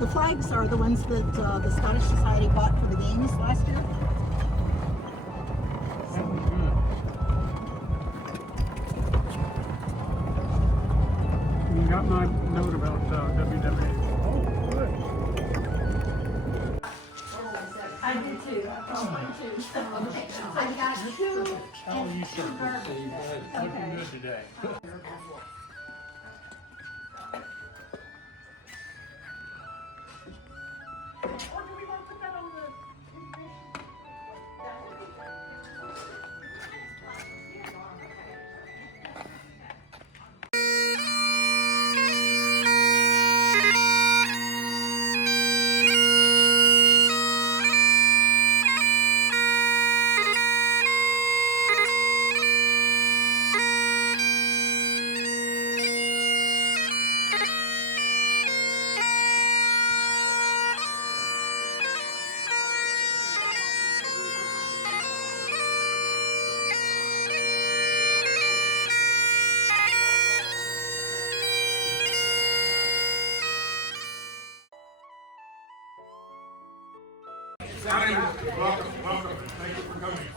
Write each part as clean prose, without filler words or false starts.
The flags are the ones that the Scottish Society bought for the games last year. You got my note about WWE. Oh, good. I did too. I got two. How are you, sir? Looking good today. Welcome, and thank you for coming.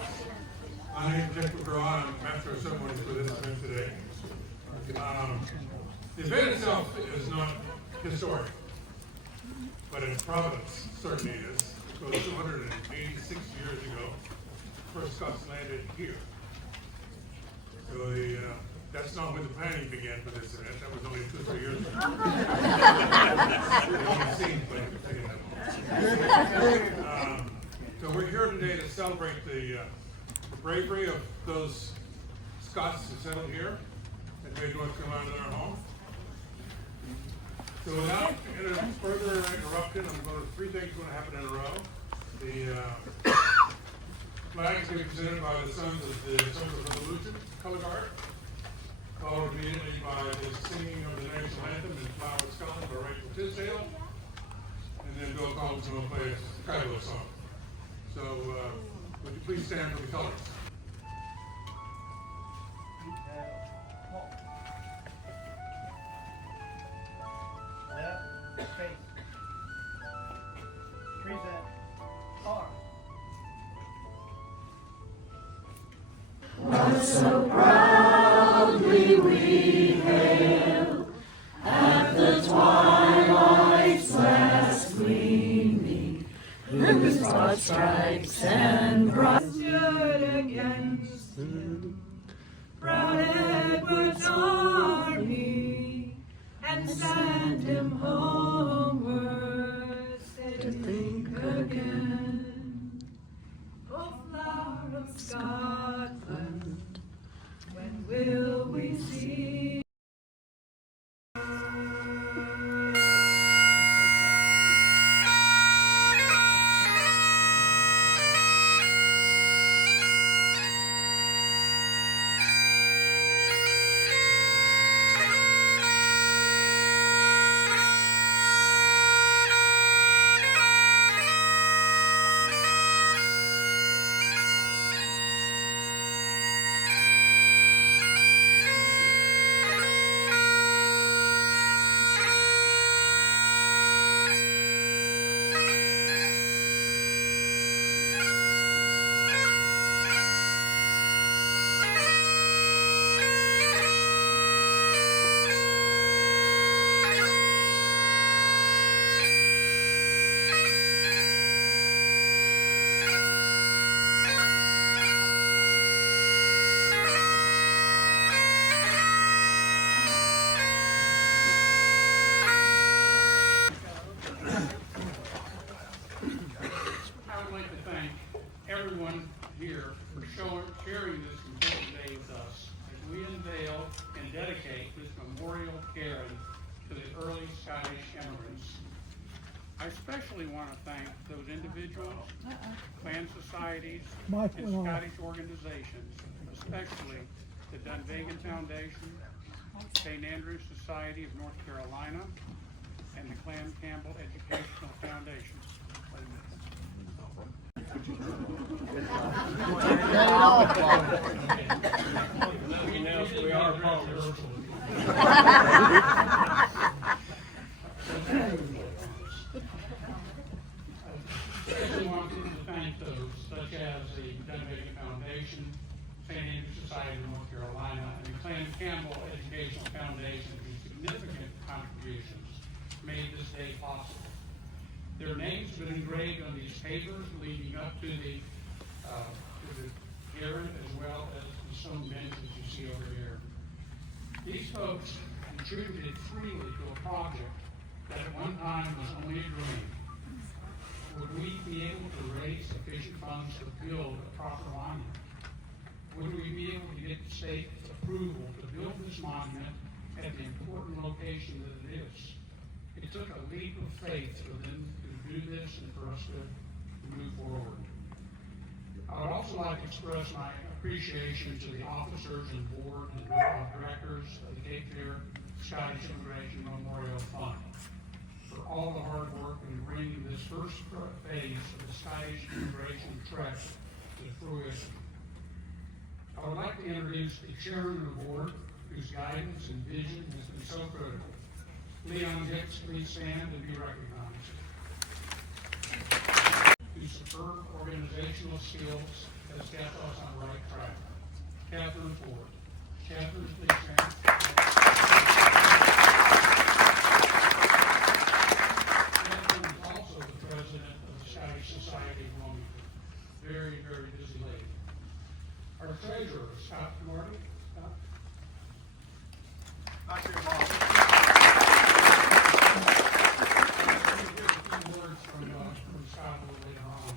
My name is Jeff McGraw, and I'm master of ceremonies for this event today. The event itself is not historic, but its provenance certainly is. Because 286 years ago, first Scots landed here. So that's not when the planning began for this event. That was only 2 or 3 years ago. It only seems like it's taken that long. So we're here today to celebrate the bravery of those Scots who settled here and made North Carolina their home. So without further interruption, three things are going to happen in a row. The flag is going to be presented by the Sons of the Revolution, color guard, followed immediately by the singing of the national anthem in Flower of Scotland by Rachel Tisdale, and then Bill Collins will play a Skylo song. So, would you please stand for the colors? Left face. Present. Arm. Was so proudly we hail at the twilight's last gleaming, the star stripes and bright stood against him, proud Edward's army, and sent him homeward to think again. O flower of Scotland, when will we see? everyone here for sharing this important day with us as we unveil and dedicate this memorial Cairn to the early Scottish immigrants. I especially want to thank those individuals, clan societies, and Scottish organizations, especially the Dunvegan Foundation, St. Andrew's Society of North Carolina, and the Clan Campbell Educational Foundation. We are Society of North Carolina and the Clan Campbell Educational Foundation, whose significant contributions made this day possible. Their names have been engraved on these papers leading up to the Cairn, as well as the stone benches you see over here. These folks contributed freely to a project that at one time was only a dream. Would we be able to raise sufficient funds to build a proper monument? Would we be able to get the state's approval to build this monument at the important location that it is? It took a leap of faith for them to do this and for us to move forward. I would also like to express my appreciation to the officers and board and directors of the Cape Fear Scottish Immigration Memorial Fund for all the hard work in bringing this first phase of the Scottish Immigration Trek to fruition. I would like to introduce the chairman of the board, whose guidance and vision has been so critical. Leon Hicks, please stand and be recognized. Whose superb organizational skills has kept us on the right track. Catherine Ford. Catherine, please stand. Catherine is also the president of the Scottish Society of Wilmington. Very, very busy lady. Our treasurer, Scott Marty. Scott. Words from Scott a little later on.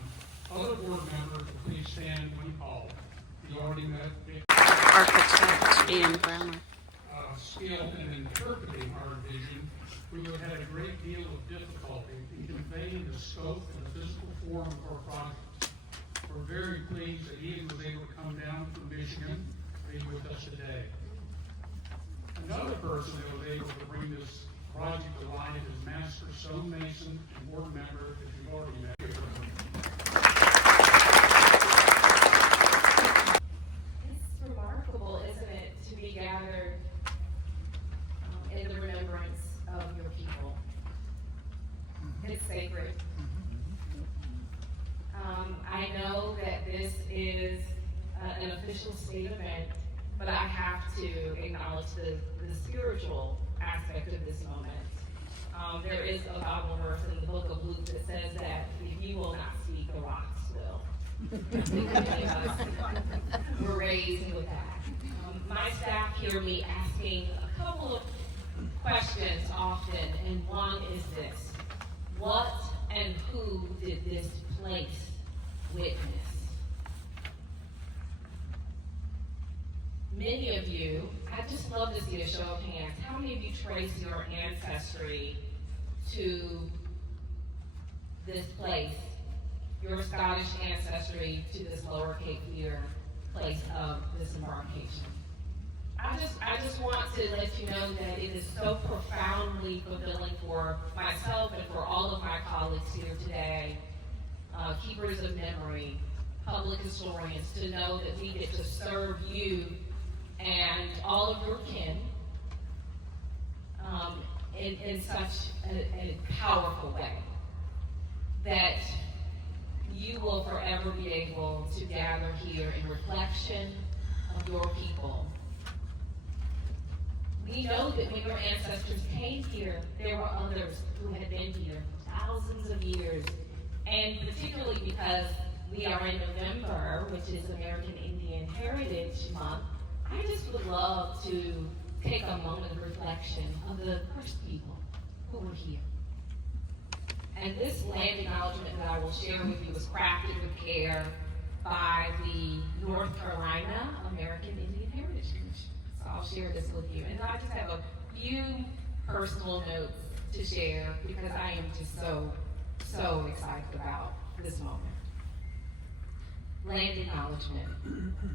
Other board members, please stand when called. You already met Vic. Architect Ian Brown. Skill in interpreting our vision, we would have had a great deal of difficulty in conveying the scope and the physical form of our project. We're very pleased that Ian was able to come down from Michigan and be with us today. Another person that was able to bring this project to life is Master Stonemason and board member that you've already met. It's remarkable, isn't it, to be gathered in the remembrance of your people. It's sacred. I know that this is an official state event, but I have to acknowledge the spiritual aspect of this moment. There is a Bible verse in the book of Luke that says that if you will not speak, the rocks will. Many of us were raised with that. My staff hear me asking a couple of questions often, and one is this: what and who did this place witness? Many of you, I'd just love to see a show of hands. How many of you trace your ancestry to this place, your Scottish ancestry to this Lower Cape Fear place of disembarkation? I just want to let you know that it is so profoundly fulfilling for myself and for all of my colleagues here today, keepers of memory, public historians, to know that we get to serve you and all of your kin in such a powerful way that you will forever be able to gather here in reflection of your people. We know that when your ancestors came here, there were others who had been here thousands of years, and particularly because we are in November, which is American Indian Heritage Month, I just would love to take a moment of reflection of the first people who were here. And this land acknowledgement that I will share with you was crafted with care by the North Carolina American Indian Heritage Commission. So I'll share this with you. And I just have a few personal notes to share because I am just so excited about this moment. Land acknowledgement.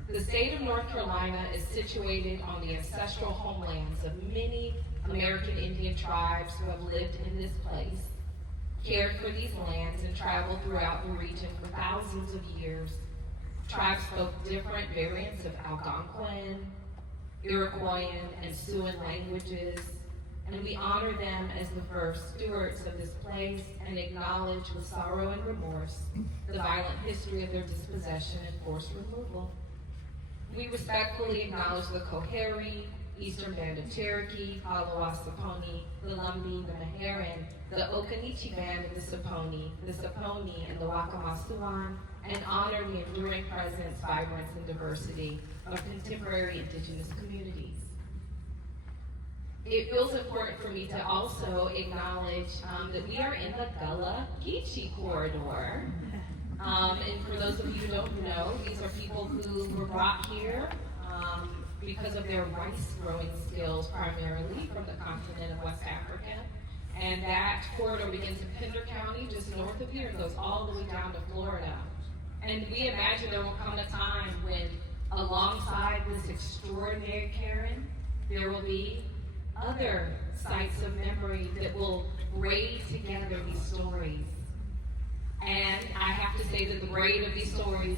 The state of North Carolina is situated on the ancestral homelands of many American Indian tribes who have lived in this place, cared for these lands, and traveled throughout the region for thousands of years. Tribes spoke different variants of Algonquin, Iroquoian, and Siouan languages, and we honor them as the first stewards of this place and acknowledge with sorrow and remorse the violent history of their dispossession and forced removal. We respectfully acknowledge the Coharie, Eastern Band of Cherokee, Potawatomi, the Lumbee, the Meherrin, the Occaneechi Band of the Saponi, and the Wakamasuan, and honor the enduring presence, vibrance, and diversity of contemporary indigenous communities. It feels important for me to also acknowledge that we are in the Gullah Geechee corridor. And for those of you who don't know, these are people who were brought here because of their rice growing skills primarily from the continent of West Africa. And that corridor begins in Pender County, just north of here, and goes all the way down to Florida. And we imagine there will come a time when, alongside this extraordinary Cairn, there will be other sites of memory that will braid together these stories. And I have to say that the braid of these stories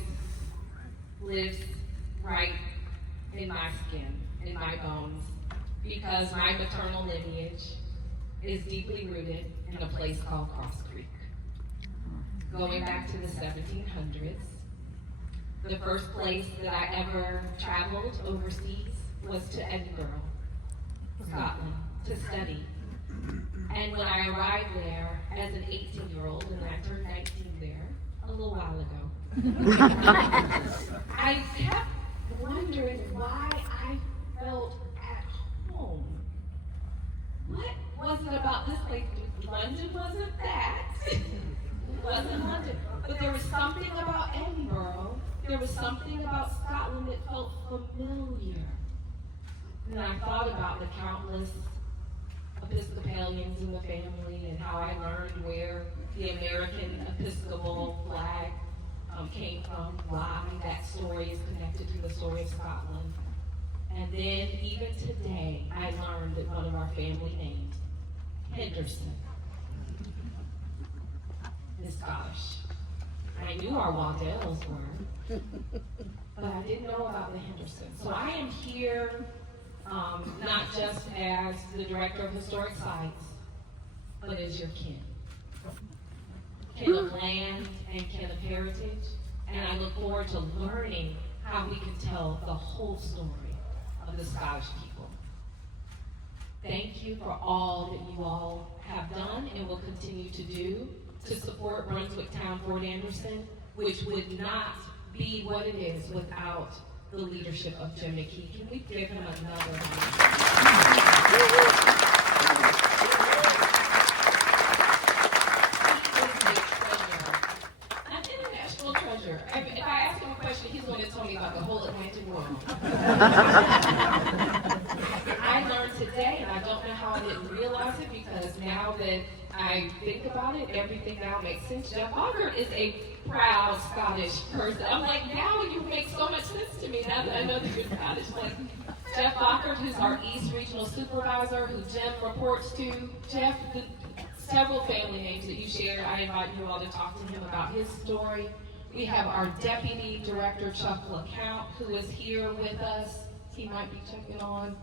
lives right in my skin, in my bones, because my maternal lineage is deeply rooted in a place called Cross Creek. Going back to the 1700s, the first place that I ever traveled overseas was to Edinburgh, Scotland, to study. And when I arrived there as an 18-year-old, and I turned 19 there a little while ago, I kept wondering why I felt at home. What was it about this place? London wasn't that. It wasn't London. But there was something about Edinburgh, there was something about Scotland that felt familiar. And I thought about the countless Episcopalians in the family and how I learned where the American Episcopal flag came from, why that story is connected to the story of Scotland. And then even today, I learned that one of our family names, Henderson, is Scottish. I knew our Waddells were, but I didn't know about the Hendersons. So I am here not just as the Director of Historic Sites, but as your kin. Kin of land and kin of heritage. And I look forward to learning how we can tell the whole story of the Scottish people. Thank you for all that you all have done and will continue to do to support Brunswick Town Fort Anderson, which would not be what it is without the leadership of Jim McKee. Can we give him another round? An international treasure. If I ask him a question, he's going to tell me about the whole Atlantic world. I learned today, and I don't know how I didn't realize it, because now that I think about it, everything now makes sense. Jeff Ockert is a proud Scottish person. I'm like, now you make so much sense to me now that I know that you're Scottish. Like, Jeff Ockert, who's our East Regional Supervisor, who Jim reports to. Jeff, several family names that you shared, I invite you all to talk to him about his story. We have our Deputy Director, Chuck LeCount, who is here with us. He might be checking on.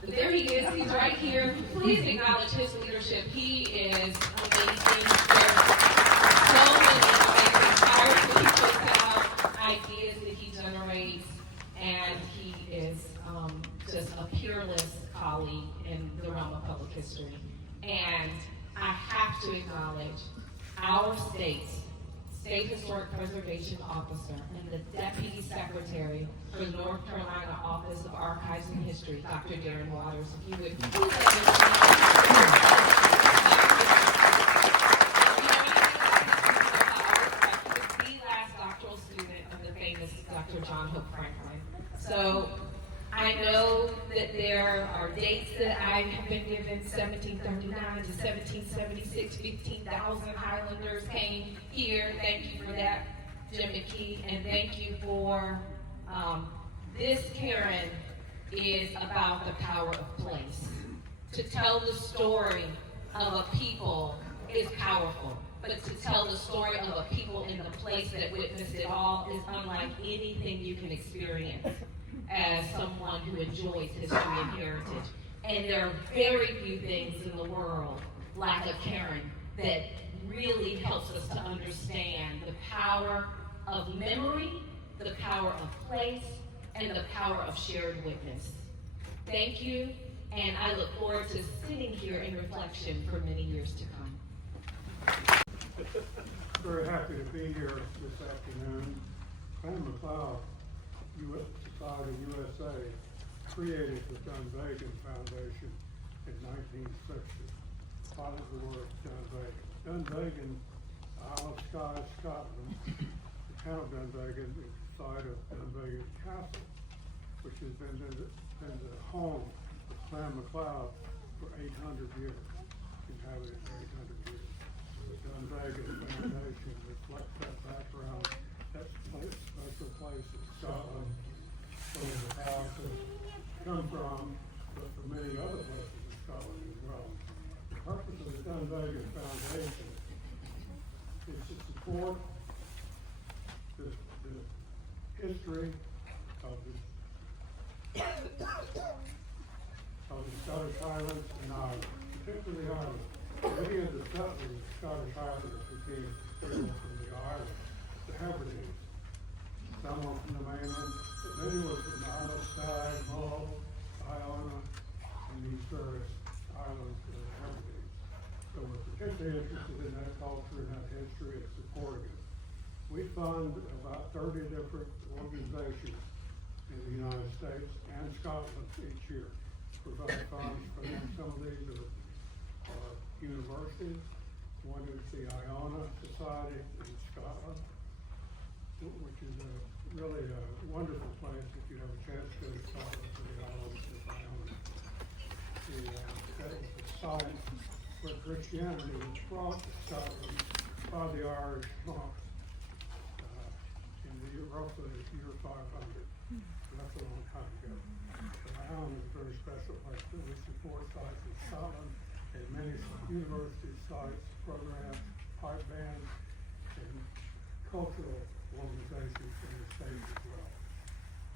But there he is. He's right here. Please acknowledge his leadership. He is amazing. There's so many amazing fires that he puts out, ideas that he generates, and he is just a peerless colleague in the realm of public history. And I have to acknowledge our State Historic Preservation Officer and the Deputy Secretary for the North Carolina Office of Archives and History, Dr. Darren Waters. If you would please let me the last doctoral student of the famous Dr. John Hope Franklin. So I know that there are dates that I have been given, 1739 to 1776, 15,000 Highlanders came here. Thank you for that, Jim McKee, and thank you for this Cairn is about the power of place. To tell the story of a people is powerful, but to tell the story of a people in the place that witnessed it all is unlike anything you can experience as someone who enjoys history and heritage. And there are very few things in the world like a Cairn that really helps us to understand the power of memory, the power of place, and the power of shared witness. Thank you, and I look forward to sitting here in reflection for many years to come. Very happy to be here this afternoon. Clan MacLeod Society USA created the Dunvegan Foundation in 1960. Followed the word Dunvegan. Dunvegan, Isle of Skye, Scotland, the town of Dunvegan is the site of Dunvegan Castle, which has been the home of Clan MacLeod for 800 years, inhabited for 800 years. The Dunvegan Foundation reflects that background, that special place in Scotland, where the house has come from, but for many other places in Scotland as well. The purpose of the Dunvegan Foundation is to support the history of the Scottish Highlands and Ireland, particularly Ireland. Many of the settlers, the Scottish Highlanders, became people from the islands, the Hebrides. Some were from the mainland, but many were from the Isle of Skye, Mull, Iona, and these various islands of the Hebrides. So we're particularly interested in that culture and that history and supporting it. We fund about 30 different organizations in the United States and Scotland each year. Provide funds for them. Some of these are universities. One is the Iona Society in Scotland, which is really a wonderful place if you have a chance to go to Scotland for the islands of Iona. That was the site where Christianity was brought to Scotland by the Irish monks in the roughly year 500. So that's a long time ago. Ireland is a very special place that we support sites in Scotland and many university sites, programs, pipe bands, and cultural organizations in the States as well.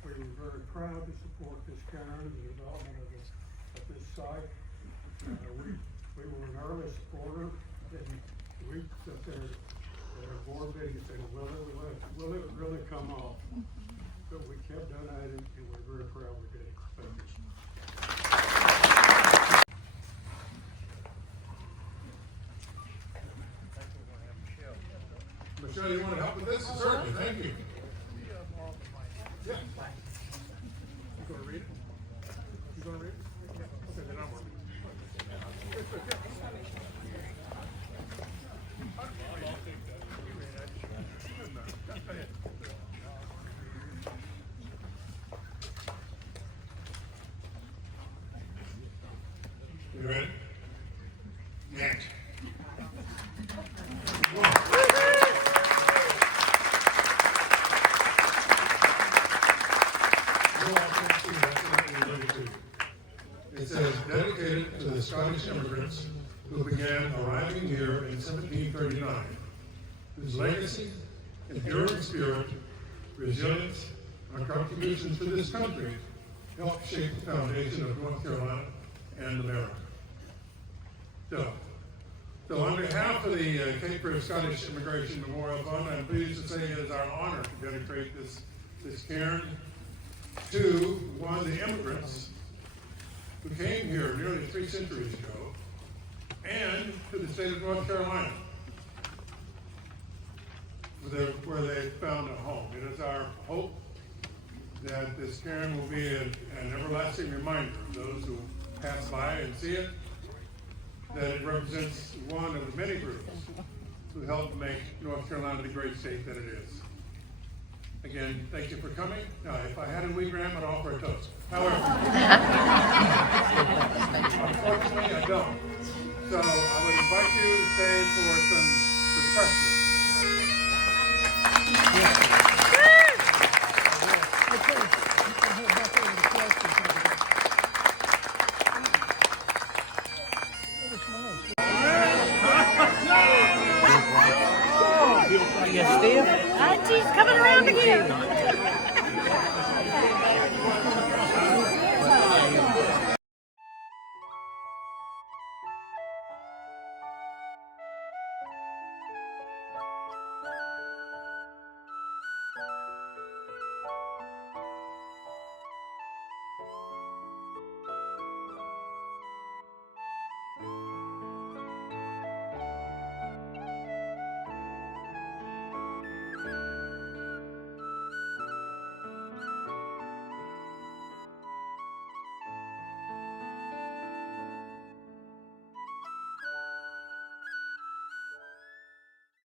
We were very proud to support this Cairn and the development of this site. We were an early supporter, and we sat there at our board meeting and said, will it really come off? But we kept donating, and we're very proud we did. Thank you. Michelle, you want to help with this? Certainly, thank you. Yeah. You going to read it? You going to read it? Okay, then I'm working. You ready? Next. It says, dedicated to the Scottish immigrants who began arriving here in 1739, whose legacy, enduring spirit, resilience, and contributions to this country helped shape the foundation of North Carolina and America. So on behalf of the Cape Fear Scottish Immigration Memorial Fund, I'm pleased to say it is our honor to dedicate this cairn to one of the immigrants who came here nearly 3 centuries ago, and to the state of North Carolina, where they found a home. It is our hope that this cairn will be an everlasting reminder of those who pass by and see it, that it represents one of the many groups who helped make North Carolina the great state that it is. Again, thank you for coming. Now, if I had a wee gram, I'd offer a toast. However, unfortunately, I don't. So I would invite you to stay for some refreshments. She's coming around again.